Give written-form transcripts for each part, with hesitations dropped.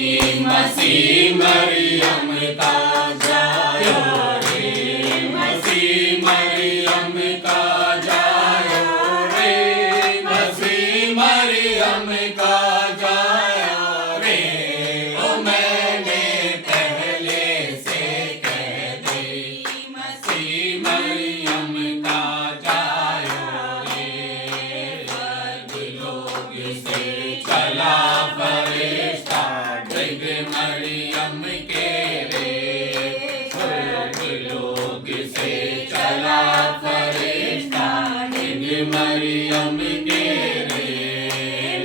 मसीह मरियम का जायो रे, मसीह मरियम का जायो रे, मसीह मरियम का जायो रे। ओ मैंने पहले से कह दी, मसीह मरियम का जायो रे। स्वर्ग लोक से चला फरिश्ता मरियम के रे, स्वर्ग लोक से चला फरिश्ता मरियम के रे।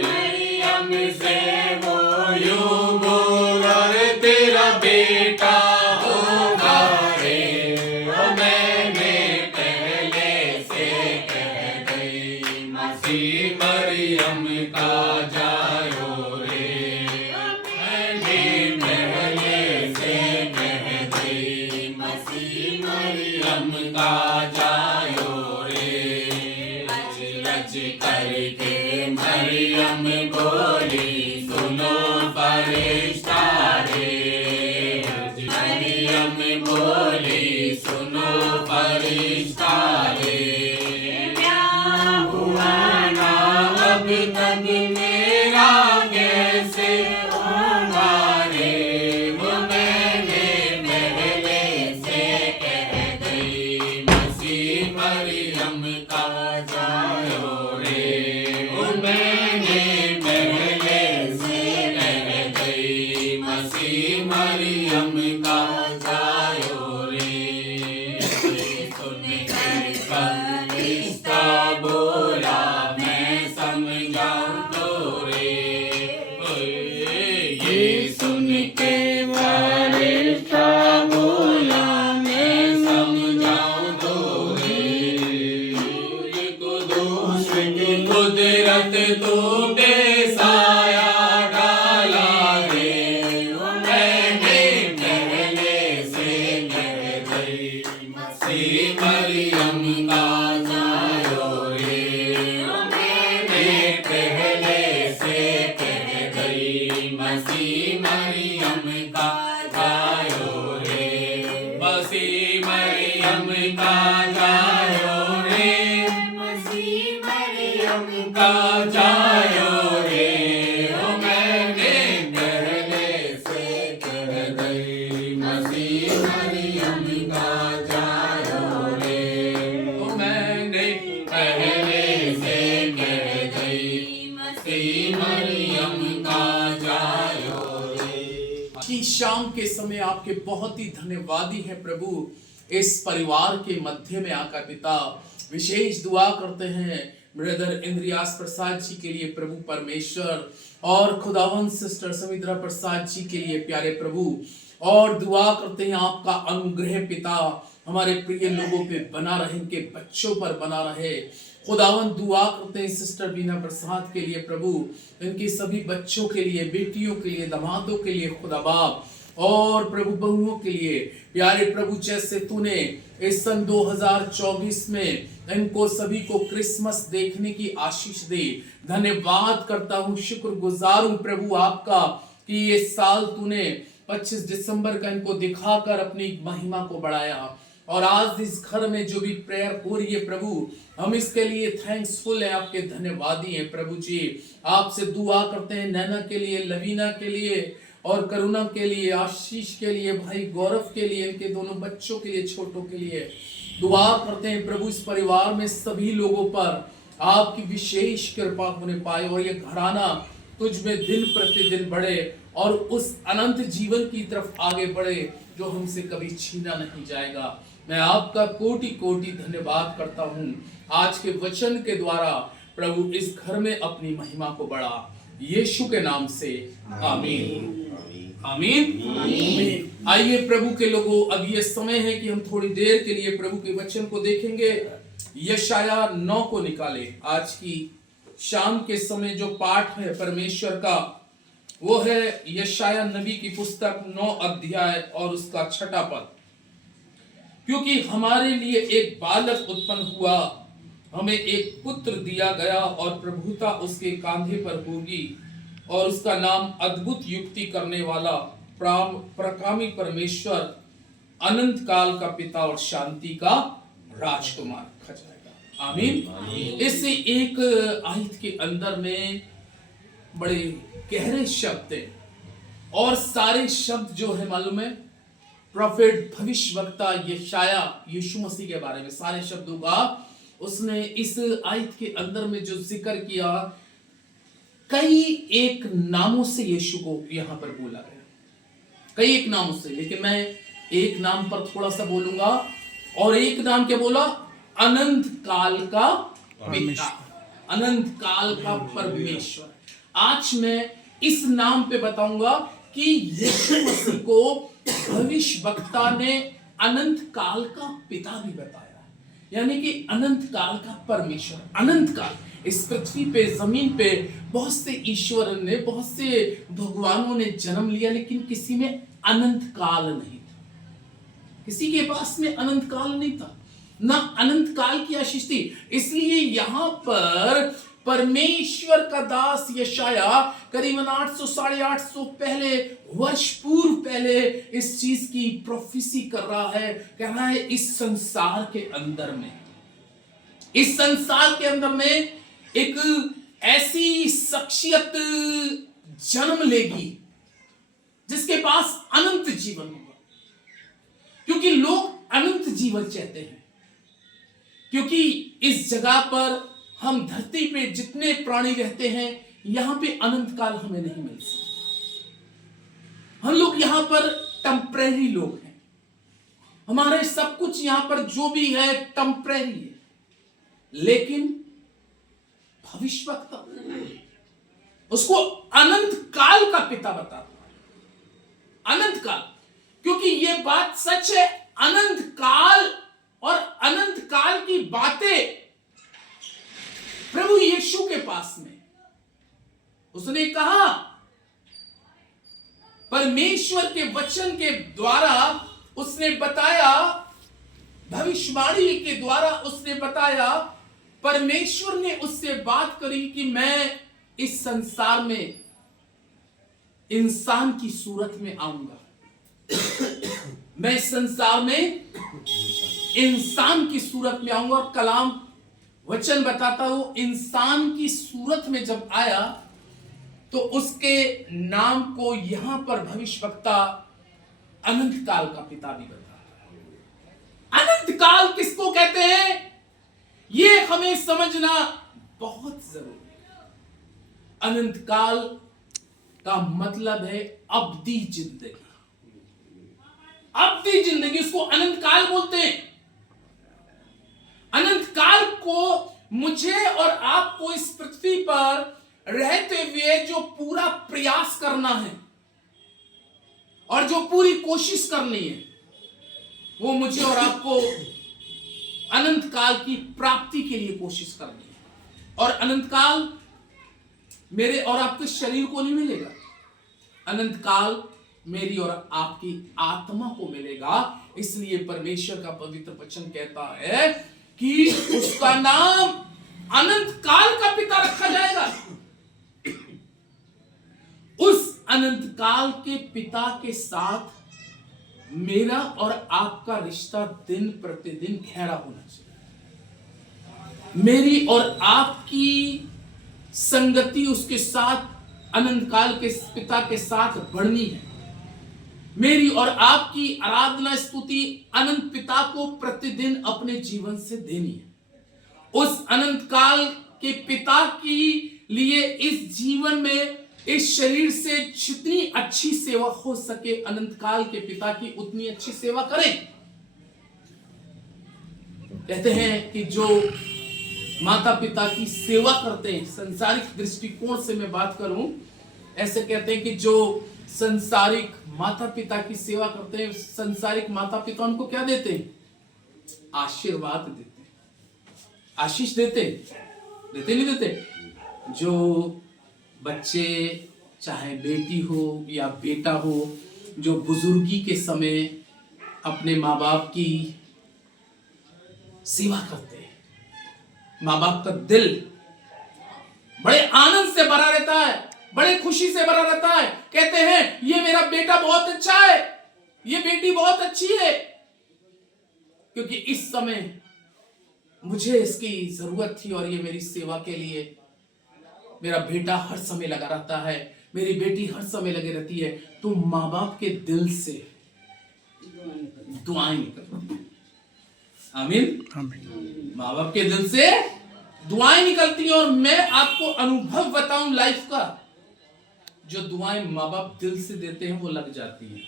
मरियम से वो यूं बोला, तेरा बेटा होगा रे। ओ मैंने पहले से कह गई, मसीह मरियम का जायो रे। मरियम का जायो रे। रच करके मरियम बोली, सुनो फरिश्ता रे। मरियम बोली, सुनो फरिश्ता रे। क्या हुआ ना अब तक मेरा कैसे होगा रे। वो मैंने पहले से कह गई, मसीह मरियम का जायो रे। वो मैंने पहले से कह गई, मसीह मरियम का जायो रे। सुन के फरिश्ता बोला, मैं समझाऊं तो रे। ये सुन के फरिश्ता बोला, मैं समझाऊं तो रे। कुदूस की कुदरत तो बेसाया डाला रे। वो मैंने पहले से कह गई, मसीह मरियम का जायो रे। वो मैंने पहले से कह गई, मसीह मरियम का जायो रे। मसीह मरियम का जायो रे, मसीह मरियम का जायो रे। ओ मैंने पहले से कह गई, मसीह मरियम का जायो रे। ओ मैंने पहले से कह गई, मसीह मरियम का जायो रे। कि शाम के समय आपके बहुत ही धन्यवादी है प्रभु। इस परिवार के मध्य में आकर पिता विशेष दुआ करते हैं ब्रदर इंद्रियास प्रसाद जी के लिए प्रभु परमेश्वर, और खुदावन सिस्टर समित्रा प्रसाद जी के लिए प्यारे प्रभु। और दुआ करते हैं आपका अनुग्रह पिता हमारे प्रिय लोगों पे बना रहे, इनके बच्चों पर बना रहे। खुदावन दुआ करते हैं सिस्टर बीना प्रसाद के लिए प्रभु, इनके सभी बच्चों के लिए, बेटियों के लिए, दामादों के लिए खुदा बाप, और प्रभु बहुओं के लिए प्यारे प्रभु। जैसे तूने इस सन 2024 में इनको सभी को क्रिसमस देखने की आशीष दी, धन्यवाद करता हूँ, शुक्रगुजार हूँ प्रभु आपका कि ये साल तूने 25 दिसंबर का इनको दिखाकर अपनी महिमा को बढ़ाया। और आज इस घर में जो भी प्रेयर हो रही है प्रभु, हम इसके लिए थैंक्सफुल है, आपके धन्यवादी हैं प्रभु जी। आपसे दुआ करते हैं नैना के लिए, लवीना के लिए, और करुणा के लिए, आशीष के लिए, भाई गौरव के लिए, इनके दोनों बच्चों के लिए, छोटों के लिए दुआ करते हैं प्रभु। इस परिवार में सभी लोगों पर आपकी विशेष कृपा होने पाए, और ये घराना तुझ में दिन प्रतिदिन बढ़े, और उस अनंत जीवन की तरफ आगे बढ़े जो हमसे कभी छीना नहीं जाएगा। मैं आपका कोटि कोटि धन्यवाद करता हूँ आज के वचन के द्वारा प्रभु। इस घर में अपनी महिमा को बढ़ा, यीशु के नाम से आमीन आमीन। आइए प्रभु के लोगों, अब ये समय है कि हम थोड़ी देर के लिए प्रभु के वचन को देखेंगे। यशाया 9 को निकाले। आज की शाम के समय जो पाठ है परमेश्वर का, वो है यशाया नबी की पुस्तक 9 अध्याय और उसका 6 पद। क्योंकि हमारे लिए एक बालक उत्पन्न हुआ, हमें एक पुत्र दिया गया, और प्रभुता उसके कांधे पर होगी, और उसका नाम अद्भुत युक्ति करने वाला, प्रकामी परमेश्वर, अनंत काल का पिता और शांति का राजकुमार रखा जाएगा। आमीन। इस एक आयत के अंदर में बड़े गहरे शब्द हैं और सारे शब्द जो है मालूम है प्रोफेट भविष्यवक्ता यशाया यीशु मसीह के बारे में सारे शब्दों का उसने इस आयत के अंदर में जो जिक्र किया, कई एक नामों से यीशु को यहां पर बोला गया, कई एक नामों से, लेकिन मैं एक नाम पर थोड़ा सा बोलूंगा। और एक नाम क्या बोला? अनंत काल का पिता, अनंत काल का परमेश्वर। आज मैं इस नाम पे बताऊंगा कि यीशु मसीह को भविष्यवक्ता ने अनंत काल का पिता भी बताया, यानी कि अनंत काल का परमेश्वर। अनंत काल, इस पृथ्वी पे, जमीन पे बहुत से ईश्वर ने, बहुत से भगवानों ने जन्म लिया, लेकिन किसी में अनंत काल नहीं था, किसी के पास में अनंत काल नहीं था, ना अनंत काल की आशीष थी। इसलिए यहां पर परमेश्वर का दास यशाया करीबन 800 850 पहले वर्ष पूर्व पहले इस चीज की प्रोफेसी कर रहा है, कह रहा है इस संसार के अंदर में, इस संसार के अंदर में एक ऐसी शख्सियत जन्म लेगी जिसके पास अनंत जीवन होगा। क्योंकि लोग अनंत जीवन चाहते हैं, क्योंकि इस जगह पर हम धरती पे जितने प्राणी रहते हैं यहां पे अनंत काल हमें नहीं मिल सकता। हम लोग यहां पर टेम्परेरी लोग हैं, हमारे सब कुछ यहां पर जो भी है टेम्परेरी है। लेकिन भविष्यवक्ता उसको अनंत काल का पिता बताता है, अनंत काल, क्योंकि यह बात सच है, अनंत काल और अनंत काल की बातें प्रभु यीशु के पास में। उसने कहा, परमेश्वर के वचन के द्वारा उसने बताया, भविष्यवाणी के द्वारा उसने बताया, परमेश्वर ने उससे बात करी कि मैं इस संसार में इंसान की सूरत में आऊंगा, मैं इस संसार में इंसान की सूरत में आऊंगा। और कलाम वचन बताता हूं, इंसान की सूरत में जब आया तो उसके नाम को यहां पर भविष्यवक्ता अनंत काल का पिता भी बताता है। अनंत काल किसको कहते हैं ये हमें समझना बहुत जरूरी है। अनंत काल का मतलब है अब्दी जिंदगी, अब्दी जिंदगी, उसको अनंत काल बोलते हैं। अनंत काल को मुझे और आपको इस पृथ्वी पर रहते हुए जो पूरा प्रयास करना है और जो पूरी कोशिश करनी है, वो मुझे और आपको अनंत काल की प्राप्ति के लिए कोशिश करनी है। और अनंत काल मेरे और आपके शरीर को नहीं मिलेगा, अनंत काल मेरी और आपकी आत्मा को मिलेगा। इसलिए परमेश्वर का पवित्र वचन कहता है कि उसका नाम अनंत काल का पिता रखा जाएगा। उस अनंत काल के पिता के साथ मेरा और आपका रिश्ता दिन प्रतिदिन गहरा होना चाहिए। मेरी और आपकी संगति उसके साथ, अनंत काल के पिता के साथ बढ़नी है। मेरी और आपकी आराधना स्तुति अनंत पिता को प्रतिदिन अपने जीवन से देनी है। उस अनंत काल के पिता की लिए इस जीवन में, इस शरीर से जितनी अच्छी सेवा हो सके, अनंत काल के पिता की उतनी अच्छी सेवा करें। कहते हैं कि जो माता पिता की सेवा करते हैं, संसारिक दृष्टिकोण से मैं बात करूं, ऐसे कहते हैं कि जो संसारिक माता पिता की सेवा करते हैं, संसारिक माता पिता उनको क्या देते हैं? आशीर्वाद देते हैं, आशीष देते नहीं देते। जो बच्चे, चाहे बेटी हो या बेटा हो, जो बुजुर्गी के समय अपने माँ बाप की सेवा करते हैं, माँ बाप का दिल बड़े आनंद से भरा रहता है। बड़े खुशी से भरा रहता है। कहते हैं ये मेरा बेटा बहुत अच्छा है, ये बेटी बहुत अच्छी है, क्योंकि इस समय मुझे इसकी जरूरत थी और ये मेरी सेवा के लिए। मेरा बेटा हर समय लगा रहता है, मेरी बेटी हर समय लगी रहती है। तो माँ बाप के दिल से दुआएं निकलती हैं। आमीन। माँ बाप के दिल से दुआएं निकलती हैं। और मैं आपको अनुभव बताऊं लाइफ का, जो दुआएं माँ बाप दिल से देते हैं वो लग जाती हैं।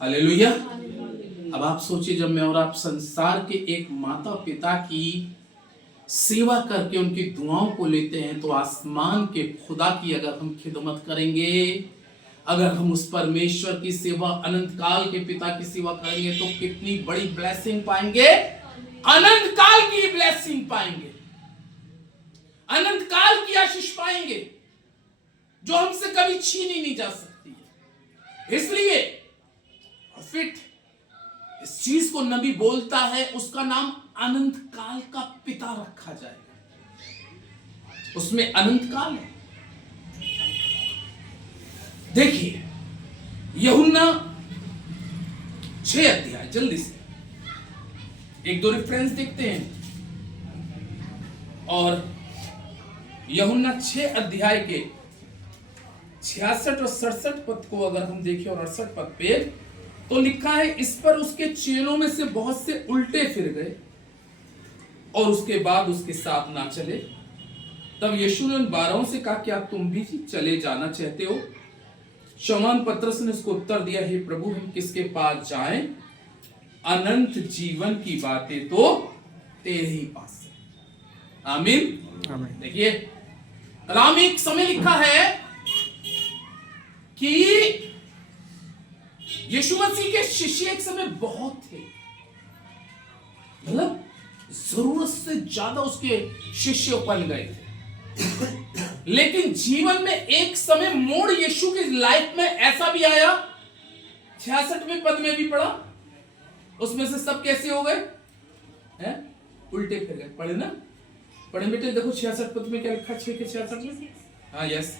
हालेलुया। अब आप सोचिए, जब मैं और आप संसार के एक माता पिता की सेवा करके उनकी दुआओं को लेते हैं, तो आसमान के खुदा की अगर हम खिदमत करेंगे, अगर हम उस परमेश्वर की सेवा, अनंत काल के पिता की सेवा करेंगे, तो कितनी बड़ी ब्लेसिंग पाएंगे। अनंत काल की ब्लेसिंग पाएंगे, अनंत काल की आशीष पाएंगे, जो हमसे कभी छीनी नहीं जा सकती है। इसलिए फिट इस चीज को नबी बोलता है, उसका नाम अनंत काल का पिता रखा जाएगा। उसमें अनंत काल है। देखिए यूहन्ना 6 अध्याय, जल्दी से एक दो रेफरेंस देखते हैं। और यूहन्ना 6 अध्याय के 66 और 67 पद को अगर हम देखें, और 68 पद पे तो लिखा है, इस पर उसके चेलों में से बहुत से उल्टे फिर गए और उसके बाद उसके साथ ना चले। तब यीशु ने उन 12 से कहा, क्या तुम भी चले जाना चाहते हो? शमौन पतरस ने उसको उत्तर दिया, हे प्रभु, हम किसके पास जाएं? अनंत जीवन की बातें तो तेरे ही पास है। आमीन। देखिए कलाम एक समय लिखा है कि यीशु मसीह के शिष्य एक समय बहुत थे, मतलब जरूरत से ज्यादा उसके शिष्य बन गए थे। लेकिन जीवन में एक समय मोड़ यीशु की लाइफ में ऐसा भी आया, 66वें पद में भी पढ़ा, उसमें से सब कैसे हो गए हैं? उल्टे फिर गए। पढ़े ना, पढ़े बेटे, देखो 66 पद में क्या लिखा, 6 के 66 में। हाँ यस।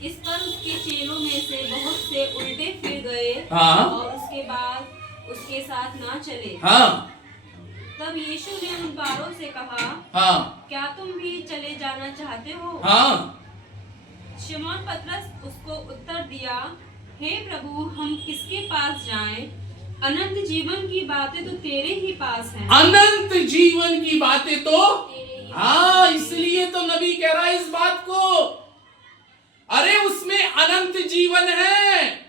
इस पर उसके चेलों में से बहुत से उल्टे फिर गए, हाँ, और उसके बाद उसके साथ ना चले। हाँ। तब यीशु ने उन 12 से कहा, हाँ, क्या तुम भी चले जाना चाहते हो? हाँ। शमौन पतरस उसको उत्तर दिया, हे प्रभु, हम किसके पास जाएं? अनंत जीवन की बातें तो तेरे ही पास हैं। अनंत जीवन की बातें तो तेरे ही। हाँ, इसलिए तो नबी कह रहा है इस बात को, अरे उसमें अनंत जीवन है।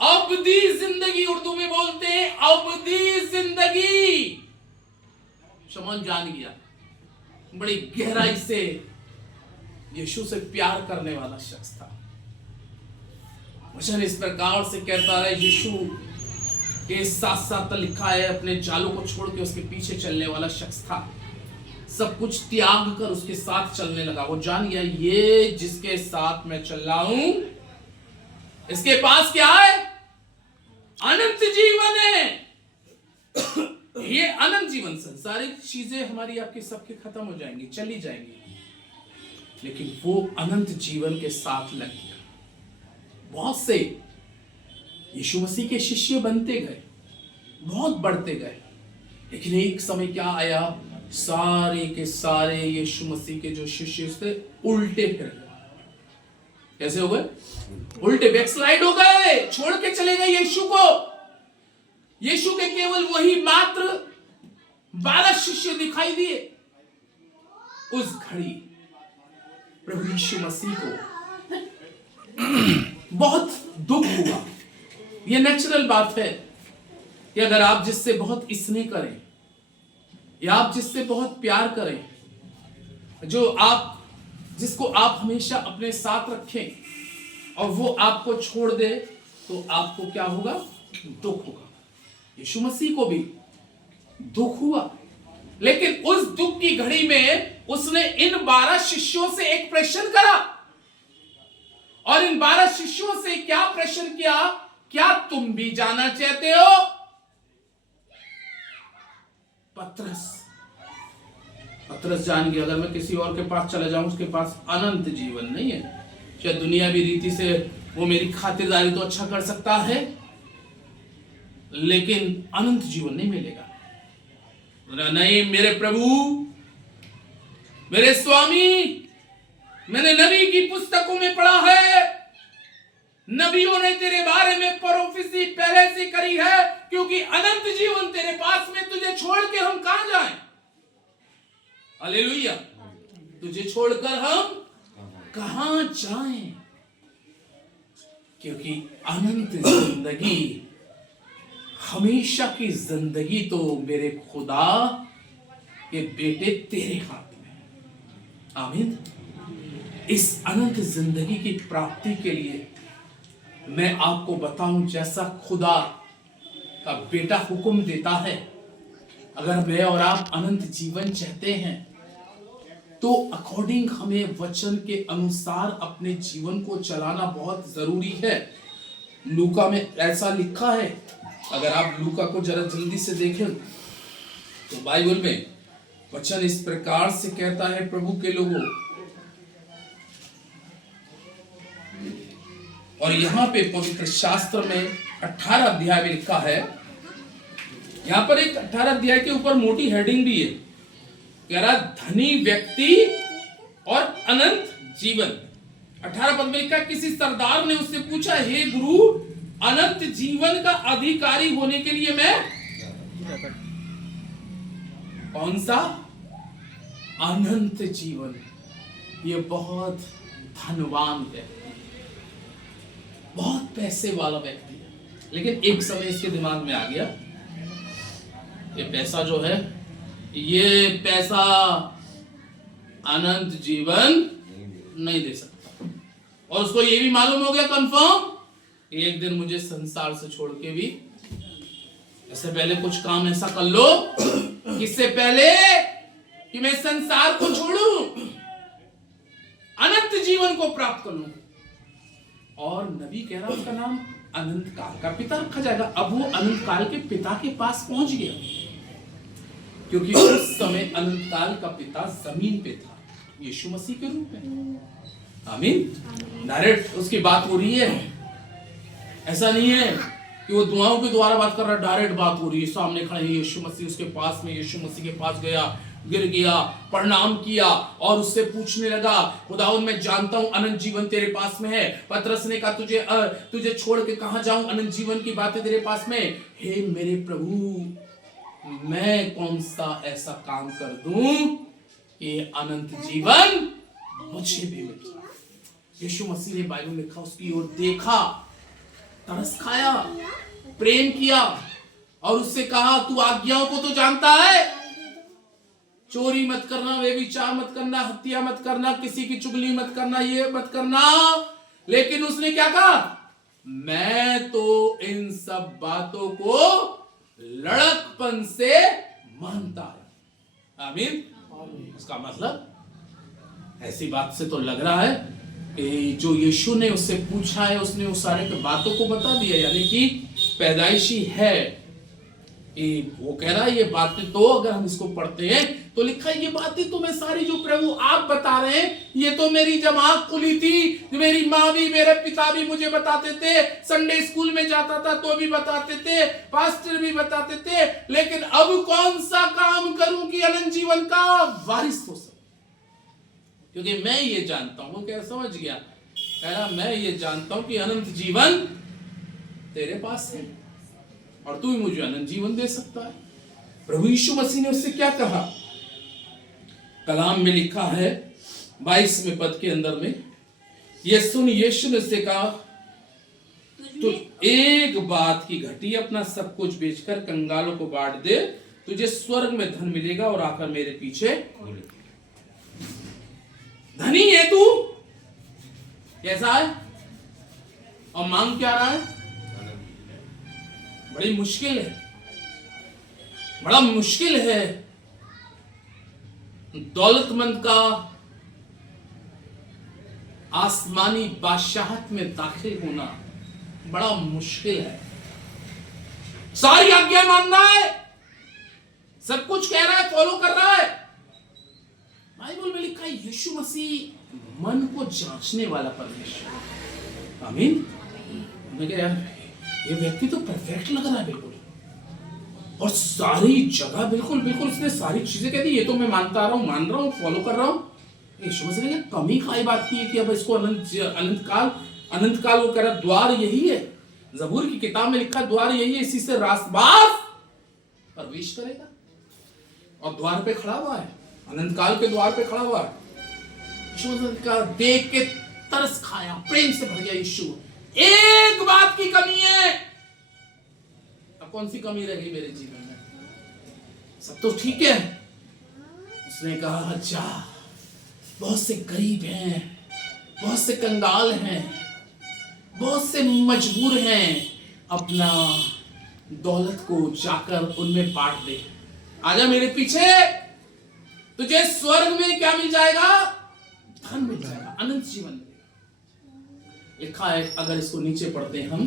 अबदी जिंदगी उर्दू में बोलते हैं, अबदी जिंदगी। शमौन जान गया, बड़ी गहराई से यीशु से प्यार करने वाला शख्स था। वचन इस प्रकार से कहता है, यीशु के साथ साथ लिखा है, अपने जालों को छोड़ के उसके पीछे चलने वाला शख्स था। सब कुछ त्याग कर उसके साथ चलने लगा। वो जान गया, ये जिसके साथ मैं चल रहा हूं, इसके पास क्या है? अनंत जीवन है। ये अनंत जीवन, संसारिक चीजें हमारी आपकी सबके खत्म हो जाएंगी, चली जाएंगी, लेकिन वो अनंत जीवन के साथ लग गया। बहुत से यीशु मसीह के शिष्य बनते गए, बहुत बढ़ते गए, लेकिन एक समय क्या आया, सारे के सारे यीशु मसीह के जो शिष्य थे उल्टे फिर गए। कैसे हो गए? उल्टे, बैकस्लाइड हो गए, छोड़ के चले गए यीशु को। यीशु के केवल वही मात्र 12 शिष्य दिखाई दिए। उस घड़ी प्रभु यीशु मसीह को बहुत दुख हुआ। यह नेचुरल बात है कि अगर आप जिससे बहुत स्नेह करें या आप जिससे बहुत प्यार करें, जिसको आप हमेशा अपने साथ रखें और वो आपको छोड़ दे, तो आपको क्या होगा? दुख होगा। यीशु मसीह को भी दुख हुआ, लेकिन उस दुख की घड़ी में उसने इन 12 शिष्यों से एक प्रश्न करा, और इन 12 शिष्यों से क्या प्रश्न किया? क्या तुम भी जाना चाहते हो? पतरस पतरस जान गया, अगर मैं किसी और के पास चला जाऊं उसके पास अनंत जीवन नहीं है। शायद दुनियावी रीति से वो मेरी खातिरदारी तो अच्छा कर सकता है, लेकिन अनंत जीवन नहीं मिलेगा। नहीं मेरे प्रभु, मेरे स्वामी, मैंने नबी की पुस्तकों में पढ़ा है, नबियों ने तेरे बारे में प्रोफेसी पहले से करी है, क्योंकि अनंत जीवन तेरे पास में, तुझे छोड़ के हम कहां जाएं? हालेलुया। तुझे छोड़कर हम कहां जाएं? क्योंकि अनंत जिंदगी, हमेशा की जिंदगी तो मेरे खुदा के बेटे तेरे हाथ में है। आमीन। इस अनंत जिंदगी की प्राप्ति के लिए मैं आपको बताऊं, जैसा खुदा का बेटा हुक्म देता है, अगर मैं और आप अनंत जीवन चाहते हैं तो अकॉर्डिंग हमें वचन के अनुसार अपने जीवन को चलाना बहुत जरूरी है। लूका में ऐसा लिखा है, अगर आप लूका को जरा जल्दी से देखें तो बाइबल में वचन इस प्रकार से कहता है, प्रभु के लोगों, और यहां पे पवित्र शास्त्र में 18 अध्याय में लिखा है, यहां पर एक 18 अध्याय के ऊपर मोटी हेडिंग भी है, कह रहा धनी व्यक्ति और अनंत जीवन। 18 पद में लिखा, किसी सरदार ने उससे पूछा, हे गुरु, अनंत जीवन का अधिकारी होने के लिए मैं कौन सा? अनंत जीवन। ये बहुत धनवान व्यक्ति, बहुत पैसे वाला व्यक्ति है, लेकिन एक समय इसके दिमाग में आ गया, ये पैसा जो है, ये पैसा अनंत जीवन नहीं दे सकता। और उसको ये भी मालूम हो गया कंफर्म, एक दिन मुझे संसार से छोड़ के भी, इससे पहले कुछ काम ऐसा कर लो, इससे पहले कि मैं संसार को छोड़ूं, अनंत जीवन को प्राप्त कर लूं। और नबी कह रहा, उसका नाम अनंत काल का पिता रखा जाएगा। अब वो अनंत काल के पिता के पास पहुंच गया, क्योंकि उस समय अनंत काल का पिता जमीन पे था, यीशु मसीह के रूप में। आमीन। डायरेक्ट उसकी बात हो रही है, ऐसा नहीं है कि वो दुआओं के द्वारा बात कर रहा है, डायरेक्ट बात हो रही है, सामने खड़े हैं यीशु मसीह, उसके पास में, यीशु मसीह के पास गया, गिर गया, प्रणाम किया और उससे पूछने लगा, खुदावंद मैं जानता हूं अनंत जीवन तेरे पास में है। पतरस ने कहा, तुझे छोड़ के कहां जाऊं, अनंत जीवन की बातें तेरे पास में। हे मेरे प्रभु, मैं कौन सा ऐसा काम कर दूं कि अनंत जीवन मुझे भी मिल जाए। यीशु मसीह ने बाइबल में लिखा, उसकी ओर देखा, तरस खाया, प्रेम किया और उससे कहा, तू आज्ञाओं को तो जानता है, चोरी मत करना, व्यभिचार मत करना, हत्या मत करना, किसी की चुगली मत करना, ये मत करना। लेकिन उसने क्या कहा, मैं तो इन सब बातों को लड़कपन से मानता है। आमीन। उसका मतलब ऐसी बात से तो लग रहा है कि जो यीशु ने उससे पूछा है, उसने उस सारे बातों को बता दिया, यानी कि पैदाइशी है। वो कह रहा है ये बातें तो, अगर हम इसको पढ़ते हैं तो लिखा है, ये बातें तो मैं सारी जो प्रभु आप बता रहे हैं, ये तो मेरी जब आंख खुली थी, मेरी माँ भी, मेरे पिता भी मुझे बताते थे, संडे स्कूल में जाता था तो भी बताते थे, पास्टर भी बताते थे, लेकिन अब कौन सा काम करूं कि अनंत जीवन का वारिस हो सकूं, क्योंकि मैं ये जानता हूं। वो क्या समझ गया, कह रहा मैं ये जानता हूं कि अनंत जीवन तेरे पास है और तू ही मुझे अनंत जीवन दे सकता है। प्रभु यीशु मसीह ने उससे क्या कहा, कलाम में लिखा है 22वें पद के अंदर में, ये सुन, यीशु ने उससे कहा, तो एक बात की घटी, अपना सब कुछ बेचकर कंगालों को बांट दे, तुझे स्वर्ग में धन मिलेगा और आकर मेरे पीछे। धनी है तू, कैसा है और मांग क्या रहा है? बड़ी मुश्किल है, बड़ा मुश्किल है दौलतमंद का आसमानी बादशाहत में दाखिल होना, बड़ा मुश्किल है। सारी आज्ञा मानना है, सब कुछ कह रहा है, फॉलो कर रहा है, बाइबल में लिखा है यीशु मसीह मन को जांचने वाला परमेश्वर। आमीन। मैं कह यार ये व्यक्ति तो परफेक्ट लग रहा है बिल्कुल, और सारी जगह बिल्कुल बिल्कुल उसने सारी चीजें कह दी, ये तो मैं मान रहा हूँ, फॉलो कर रहा हूँ। यीशु मसीह ने कमी खाई बात की है कि अब इसको अनंत काल वो कह रहा द्वार यही है। ज़बूर की किताब में लिखा द्वार यही है, इसी से रास्तबाज प्रवेश करेगा। और द्वार पे खड़ा हुआ है, अनंत काल के द्वार पे खड़ा हुआ है। यीशु मसीह का देख के तरस खाया, प्रेम से भर गया यीशु। एक बात की कमी है, अब कौन सी कमी रह गई मेरे जीवन में? सब तो ठीक है। उसने कहा जा, बहुत से गरीब हैं, बहुत से कंगाल हैं, बहुत से मजबूर हैं, अपना दौलत को जाकर उनमें बांट दे। आजा मेरे पीछे, तुझे स्वर्ग में क्या मिल जाएगा? धन मिल जाएगा, अनंत जीवन मिलेगा। लिखा है, अगर इसको नीचे पढ़ते हम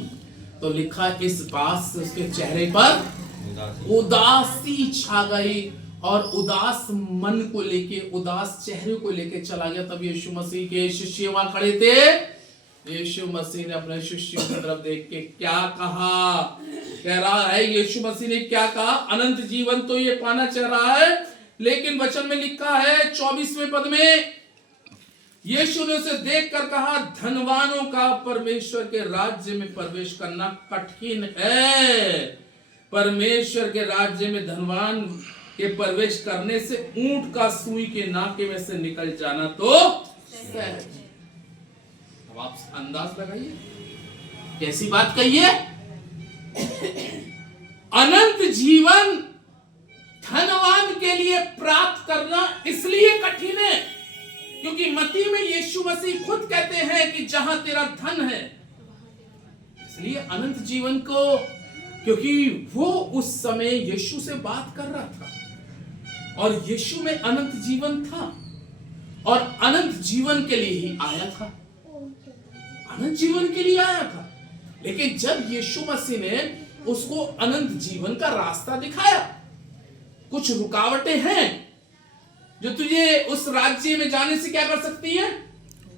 तो लिखा है इस बात से उसके चेहरे पर उदासी छा गई, और उदास मन को लेके, उदास चेहरे को लेके चला गया। तब यीशु मसीह के शिष्य वहां खड़े थे। यीशु मसीह ने अपने शिष्यों की तरफ देख के क्या कहा? कह रहा है यीशु मसीह ने क्या कहा? अनंत जीवन तो ये पाना चाह रहा है, लेकिन वचन में लिखा है 24वें पद में, यीशु ने उसे देखकर कहा, धनवानों का परमेश्वर के राज्य में प्रवेश करना कठिन है। परमेश्वर के राज्य में धनवान के प्रवेश करने से ऊंट का सुई के नाके में से निकल जाना तो सहज। अब आप अंदाज लगाइए कैसी बात कही है। अनंत जीवन धनवान के लिए प्राप्त करना इसलिए कठिन है क्योंकि मत्ती में यीशु मसीह खुद कहते हैं कि जहां तेरा धन है, इसलिए अनंत जीवन को, क्योंकि वो उस समय यीशु से बात कर रहा था और यीशु में अनंत जीवन था और अनंत जीवन के लिए ही आया था, अनंत जीवन के लिए आया था। लेकिन जब यीशु मसीह ने उसको अनंत जीवन का रास्ता दिखाया, कुछ रुकावटें हैं जो तुझे उस राज्य में जाने से क्या कर सकती है?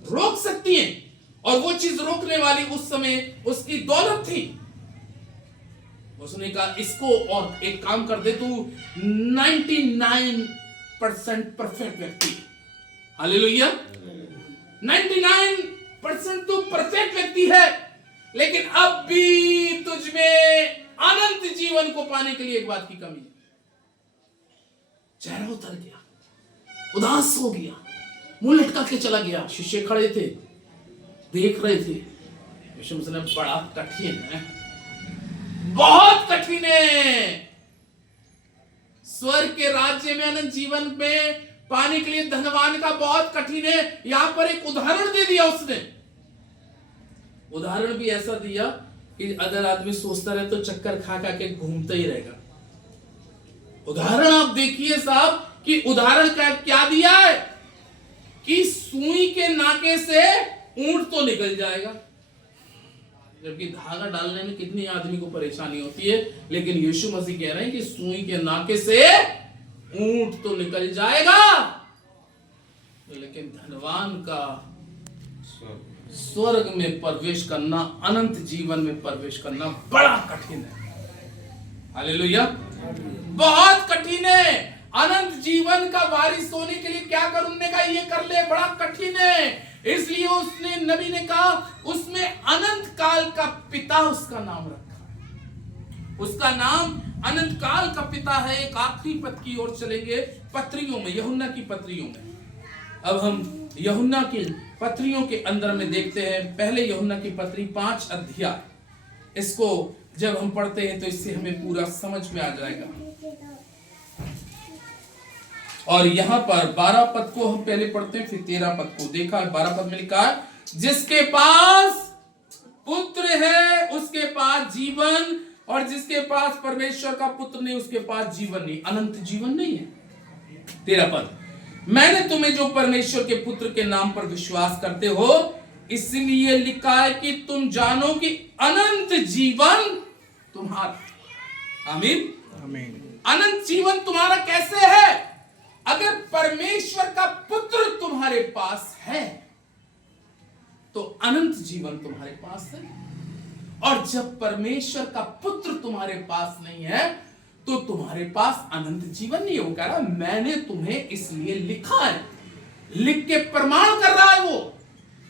रोक सकती है। और वो चीज रोकने वाली उस समय उसकी दौलत थी। उसने कहा इसको और एक काम कर दे, तू 99% परफेक्ट व्यक्ति, हालेलुया, 99% तू परफेक्ट व्यक्ति है, लेकिन अब भी तुझ में अनंत जीवन को पाने के लिए एक बात की कमी है। चेहरा उतर गया, उदास हो गया, मुंह लटका के चला गया। शिष्य खड़े थे, देख रहे थे। यीशु मसीह ने बड़ा कठिन है, बहुत कठिन है। स्वर्ग के राज्य में अनंत जीवन में पाने के लिए धनवान का बहुत कठिन है। यहां पर एक उदाहरण दे दिया उसने। उदाहरण भी ऐसा दिया कि अगर आदमी सोचता रहे तो चक्कर खा खा के घूमता ही रहेगा। उदाहरण आप देखिए साहब कि उदाहरण क्या दिया है कि सुई के नाके से ऊंट तो निकल जाएगा, जबकि धागा डालने में कितनी आदमी को परेशानी होती है। लेकिन यीशु मसीह कह रहे हैं कि सुई के नाके से ऊंट तो निकल जाएगा, लेकिन धनवान का स्वर्ग में प्रवेश करना, अनंत जीवन में प्रवेश करना बड़ा कठिन है। हालेलुया, बहुत कठिन है। अनंत जीवन का वारिस होने के लिए क्या करने का, ये कर ले, बड़ा कठिन है। इसलिए उसने, नबी ने कहा उसमें अनंत काल का पिता उसका नाम रखा। उसका नाम अनंत काल का पिता है। एक आखिरी पद की ओर चलेंगे, पत्रियों में, यूहन्ना की पत्रियों में। अब हम यूहन्ना की पत्रियों के अंदर में देखते हैं। पहले यूहन्ना की पत्री 5 अध्याय, इसको जब हम पढ़ते हैं तो इससे हमें पूरा समझ में आ जाएगा। और यहां पर 12 पद को हम पहले पढ़ते हैं, फिर 13 पद को। देखा 12 पद में लिखा है, जिसके पास पुत्र है उसके पास जीवन, और जिसके पास परमेश्वर का पुत्र नहीं उसके पास जीवन नहीं, अनंत जीवन नहीं है। 13 पद, मैंने तुम्हें जो परमेश्वर के पुत्र के नाम पर विश्वास करते हो इसलिए लिखा है कि तुम जानो कि अनंत जीवन तुम्हारा। आमीन, आमीन। अनंत जीवन तुम्हारा कैसे है? अगर परमेश्वर का पुत्र तुम्हारे पास है तो अनंत जीवन तुम्हारे पास है, और जब परमेश्वर का पुत्र तुम्हारे पास नहीं है तो तुम्हारे पास अनंत जीवन नहीं हो। कह रहा मैंने तुम्हें इसलिए लिखा है, लिख के प्रमाण कर रहा है वो,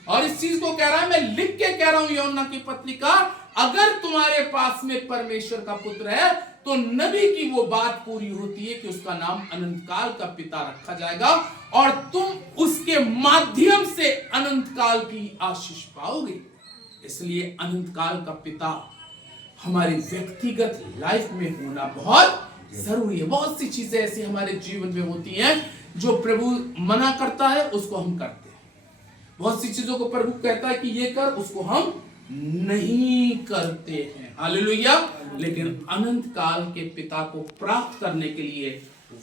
और इस चीज को कह रहा है मैं लिख के कह रहा हूं यूहन्ना की पत्री का, अगर तुम्हारे पास में परमेश्वर का पुत्र है तो नबी की वो बात पूरी होती है कि उसका नाम अनंत काल का पिता रखा जाएगा और तुम उसके माध्यम से अनंत काल की आशीष पाओगे। इसलिए अनंत काल का पिता हमारे व्यक्तिगत लाइफ में होना बहुत जरूरी है। बहुत सी चीजें ऐसी हमारे जीवन में होती हैं जो प्रभु मना करता है उसको हम करते हैं, बहुत सी चीजों को प्रभु कहता है कि ये कर, उसको हम नहीं करते हैं। हालेलुया। लेकिन अनंत काल के पिता को प्राप्त करने के लिए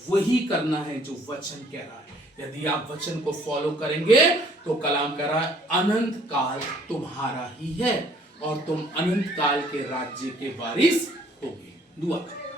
वही करना है जो वचन कह रहा है। यदि आप वचन को फॉलो करेंगे तो कलाम कह रहा है अनंत काल तुम्हारा ही है और तुम अनंत काल के राज्य के वारिस होगे। दुआ करें।